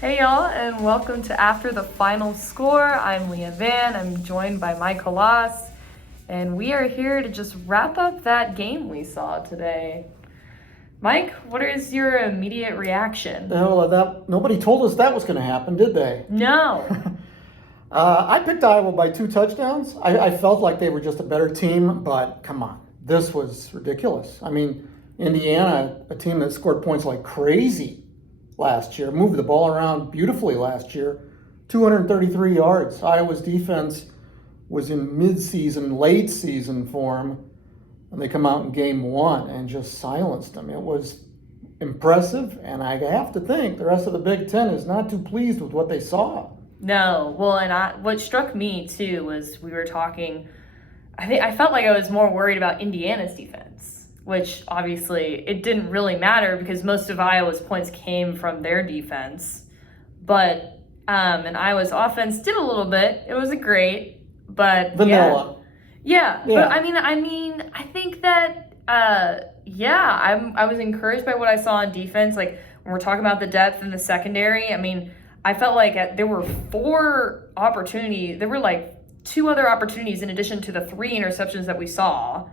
Hey y'all, and welcome to After the Final Score. I'm Leah Van. I'm joined by Mike Halas, and we are here to just wrap up that game we saw today. Mike, what is your immediate reaction? Nobody told us that was going to happen, did they? No. I picked Iowa by 2 touchdowns. I felt like they were just a better team, but come on, this was ridiculous. I mean, Indiana, a team that scored points like crazy last year, moved the ball around beautifully last year, 233 yards. Iowa's defense was in mid-season, late season form, and they come out in game 1 and just silenced them. It was impressive, and I have to think the rest of the Big Ten is not too pleased with what they saw. No. Well, and what struck me too was we were talking. I felt like I was more worried about Indiana's defense, which obviously it didn't really matter because most of Iowa's points came from their defense. But and Iowa's offense did a little bit. It wasn't great, but Vanilla. Yeah. But I think that I was encouraged by what I saw on defense. Like when we're talking about the depth in the secondary, I felt like there were 4 opportunities. There were like 2 other opportunities in addition to the 3 interceptions that we saw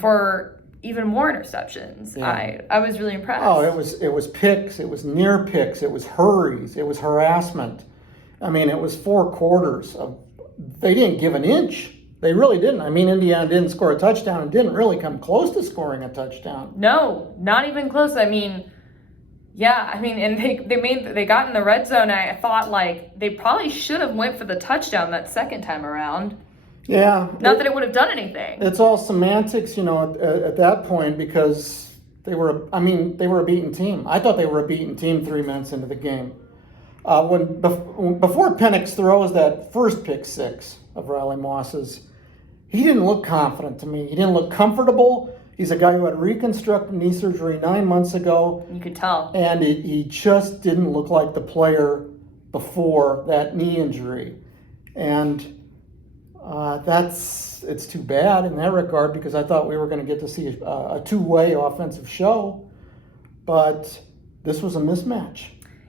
for even more interceptions. Yeah. I was really impressed. Oh, it was picks, it was near picks, it was hurries, it was harassment. It was 4 quarters of they didn't give an inch. They really didn't. Indiana didn't score a touchdown and didn't really come close to scoring a touchdown. No, not even close. And they got in the red zone. And I thought like they probably should have went for the touchdown that second time around. Yeah. Not that it would have done anything. It's all semantics, at that point because they were a beaten team. I thought they were a beaten team 3 minutes into the game. Before Penix throws that first pick 6 of Riley Moss's, he didn't look confident to me. He didn't look comfortable. He's a guy who had reconstructive knee surgery 9 months ago. You could tell. And he just didn't look like the player before that knee injury. And it's too bad in that regard because I thought we were going to get to see a two-way offensive show. But this was a mismatch.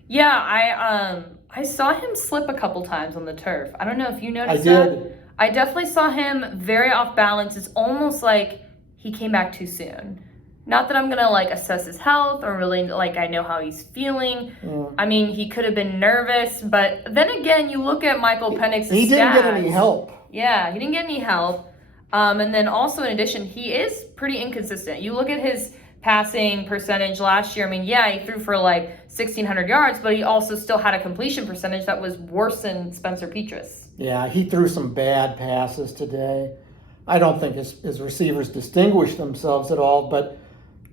Yeah, I saw him slip a couple times on the turf. I don't know if you noticed that. I did. I definitely saw him very off balance. It's almost like he came back too soon. Not that I'm going to assess his health or really I know how he's feeling. He could have been nervous, but then again, you look at Michael Penix's He didn't get any help. Yeah, he didn't get any help. And then also in addition, he is pretty inconsistent. You look at his passing percentage last year. He threw for 1,600 yards, but he also still had a completion percentage that was worse than Spencer Petras. Yeah, he threw some bad passes today. I don't think his receivers distinguished themselves at all, but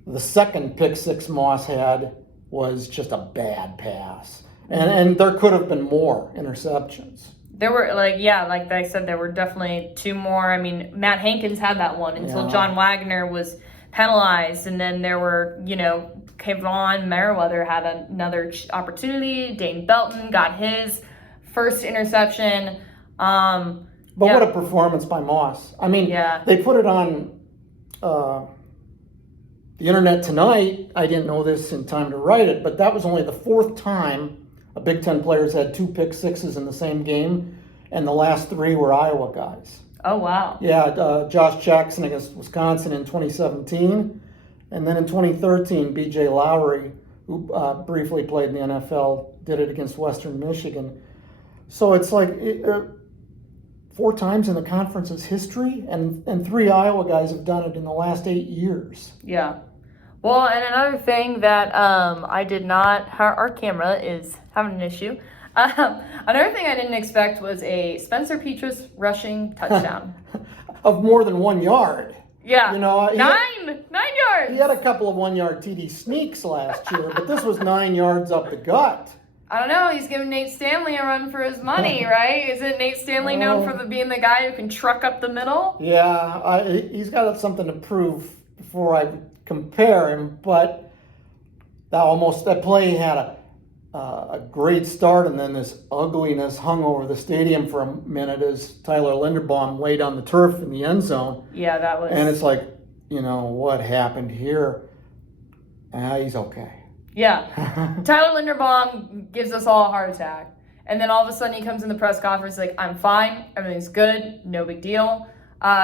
the second pick 6 Moss had was just a bad pass. And there could have been more interceptions. There were, like I said, there were definitely 2 more. Matt Hankins had that one until John Wagner was penalized. And then there were, Kayvon Merriweather had another opportunity. Dane Belton got his first interception. What a performance by Moss. They put it on the internet tonight. I didn't know this in time to write it, but that was only the 4th time a Big Ten player's had 2 pick 6s in the same game, and the last 3 were Iowa guys. Oh, wow. Yeah, Josh Jackson against Wisconsin in 2017, and then in 2013, B.J. Lowry, who briefly played in the NFL, did it against Western Michigan. So it's 4 times in the conference's history, and 3 Iowa guys have done it in the last 8 years. Yeah. Well, and another thing that our camera is having an issue. Another thing I didn't expect was a Spencer Petras rushing touchdown. Of more than 1 yard. Yeah. 9 yards. He had a couple of 1-yard TD sneaks last year, but this was 9 yards up the gut. I don't know. He's giving Nate Stanley a run for his money, right? Isn't Nate Stanley known for being the guy who can truck up the middle? Yeah, he's got something to prove before I compare him, but that play had a great start, and then this ugliness hung over the stadium for a minute as Tyler Linderbaum laid on the turf in the end zone. Yeah, that was... And it's what happened here? He's okay. Yeah. Tyler Linderbaum gives us all a heart attack. And then all of a sudden he comes in the press conference like, I'm fine. Everything's good. No big deal.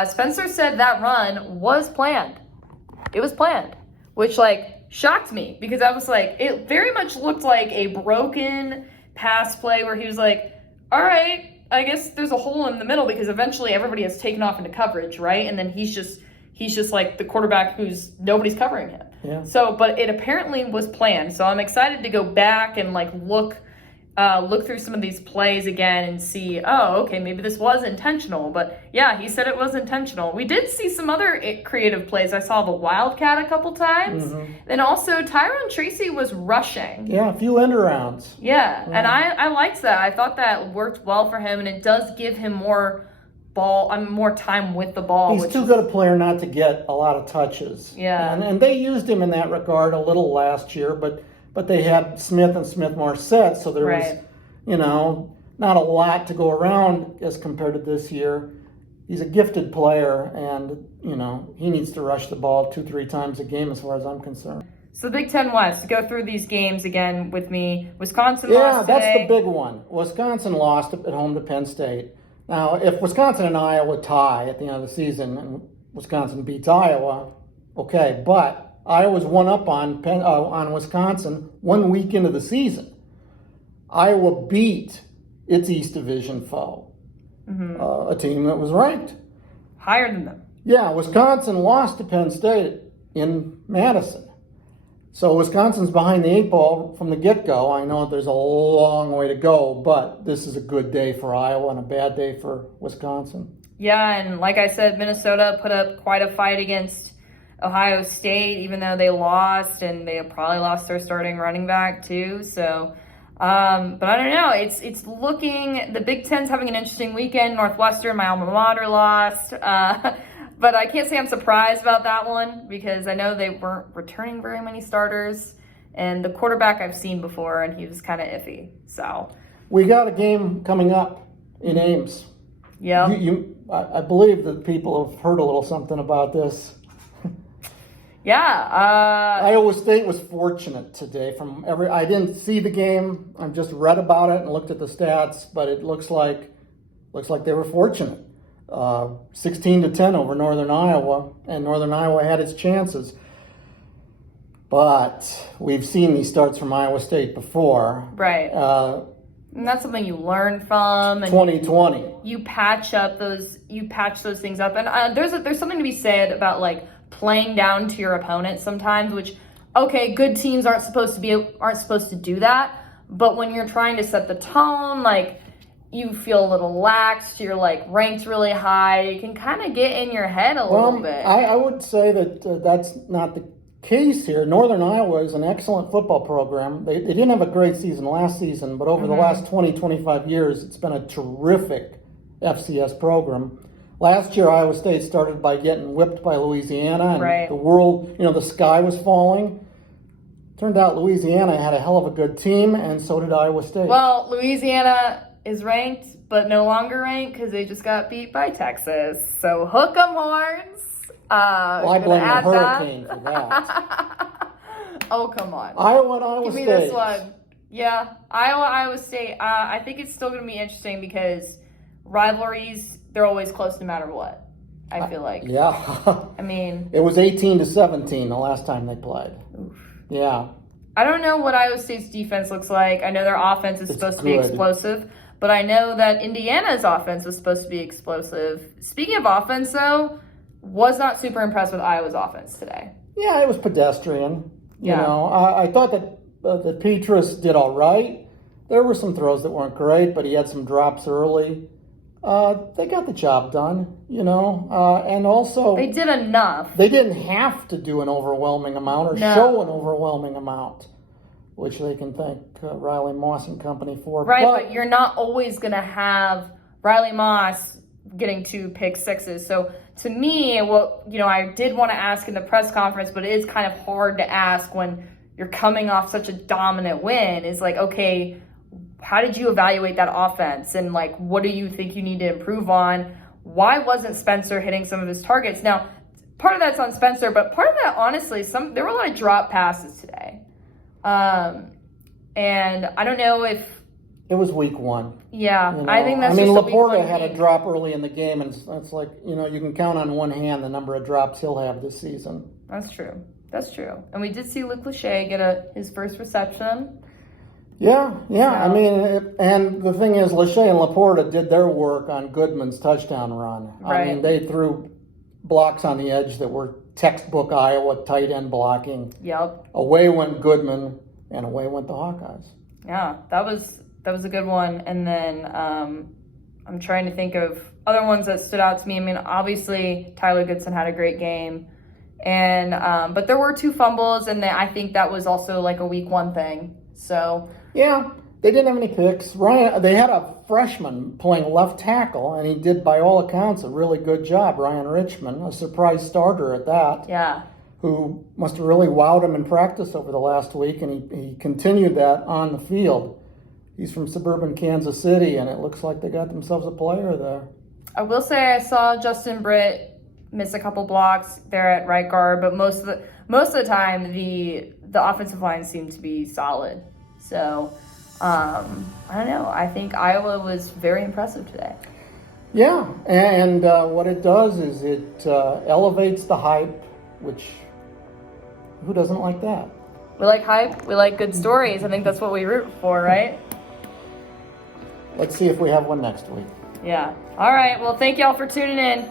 Spencer said that run was planned. It was planned, which like shocked me because I was like, it very much looked like a broken pass play where he was like, all right, I guess there's a hole in the middle because eventually everybody has taken off into coverage, right? And then he's just like the quarterback who's nobody's covering him. Yeah. So, but it apparently was planned. So I'm excited to go back and like look through some of these plays again and see, oh, okay, maybe this was intentional. But yeah, he said it was intentional. We did see some other creative plays. I saw the Wildcat a couple times. Mm-hmm. And also Tyrone Tracy was rushing. Yeah, a few end arounds. Yeah, and I liked that. I thought that worked well for him, and it does give him more time with the ball. He's too good a player not to get a lot of touches. Yeah. And they used him in that regard a little last year, but they had Smith and Smith-Marset, so there was, not a lot to go around as compared to this year. He's a gifted player, and, he needs to rush the ball 2-3 times a game as far as I'm concerned. So the Big Ten West, go through these games again with me. Wisconsin lost today. Yeah, that's the big one. Wisconsin lost at home to Penn State. Now, if Wisconsin and Iowa tie at the end of the season and Wisconsin beats Iowa, okay, but Iowa's one up on Wisconsin 1 week into the season. Iowa beat its East Division foe, a team that was ranked higher than them. Yeah, Wisconsin lost to Penn State in Madison. So Wisconsin's behind the 8 ball from the get-go. I know there's a long way to go, but this is a good day for Iowa and a bad day for Wisconsin. Yeah, and like I said, Minnesota put up quite a fight against Ohio State, even though they lost, and they probably lost their starting running back too. So, but I don't know. It's looking, the Big Ten's having an interesting weekend. Northwestern, my alma mater, lost. But I can't say I'm surprised about that one because I know they weren't returning very many starters. And the quarterback I've seen before, and he was kind of iffy. So we got a game coming up in Ames. Yeah. I believe that people have heard a little something about this. Yeah. Iowa State was fortunate today. I didn't see the game. I just read about it and looked at the stats, but it looks like they were fortunate. 16-10 over Northern Iowa, and Northern Iowa had its chances. But we've seen these starts from Iowa State before. Right. And that's something you learn from. And 2020. You patch those things up. And there's something to be said about like playing down to your opponent sometimes, which, okay, good teams aren't supposed to do that. But when you're trying to set the tone, like, you feel a little lax, you're like ranked really high, you can kind of get in your head a little bit. I would say that that's not the case here. Northern Iowa is an excellent football program. They didn't have a great season last season, but over the last 20-25 years, it's been a terrific FCS program. Last year, Iowa State started by getting whipped by Louisiana, and the world, the sky was falling. Turned out Louisiana had a hell of a good team, and so did Iowa State. Well, Louisiana is ranked, but no longer ranked because they just got beat by Texas. So hook 'em horns. I blame the Hurricane for that. Oh, come on. Iowa and Iowa Give State. me this one. Yeah, Iowa State. I think it's still going to be interesting because rivalries, they're always close no matter what, I feel like. Yeah. I mean, it was 18-17 the last time they played. Oof. Yeah. I don't know what Iowa State's defense looks like. I know their offense is supposed to be explosive. But I know that Indiana's offense was supposed to be explosive. Speaking of offense, though, was not super impressed with Iowa's offense today. Yeah, it was pedestrian. Yeah. I thought that Petrus did all right. There were some throws that weren't great, but he had some drops early. They got the job done, and also they did enough. They didn't have to do an overwhelming amount or show an overwhelming amount, which they can thank Riley Moss and company for. Right, but you're not always going to have Riley Moss getting 2 pick sixes. So to me, I did want to ask in the press conference, but it is kind of hard to ask when you're coming off such a dominant win, is like, okay, how did you evaluate that offense? And like, what do you think you need to improve on? Why wasn't Spencer hitting some of his targets? Now, part of that's on Spencer, but part of that, honestly, there were a lot of drop passes today. And I don't know if, It was week 1. yeah, You know? I think that's I mean, just a week Laporta one had a game. drop early in the game, and it's like, you can count on one hand the number of drops he'll have this season. That's true. That's true. And we did see Luke Lachey get his first reception. Yeah. I So- mean, and the thing is, Lachey and Laporta did their work on Goodman's touchdown run. I mean, Right. they threw blocks on the edge that were textbook Iowa tight end blocking. Yep. Away went Goodman, and away went the Hawkeyes. Yeah, that was a good one. And then I'm trying to think of other ones that stood out to me. I mean, obviously Tyler Goodson had a great game, and but there were 2 fumbles, and I think that was also like a week 1 thing. So Yeah, they didn't have any picks. They had a freshman playing left tackle, and he did, by all accounts, a really good job. Ryan Richmond, a surprise starter at that, yeah, who must have really wowed him in practice over the last week, and he continued that on the field. He's from suburban Kansas City, and it looks like they got themselves a player there. I will say I saw Justin Britt miss a couple blocks there at right guard, but most of the time the offensive line seemed to be solid. So I don't know. I think Iowa was very impressive today. Yeah, and what it does is it elevates the hype, which who doesn't like that? We like hype. We like good stories. I think that's what we root for, right? Let's see if we have one next week. Yeah. All right. Well, thank y'all for tuning in.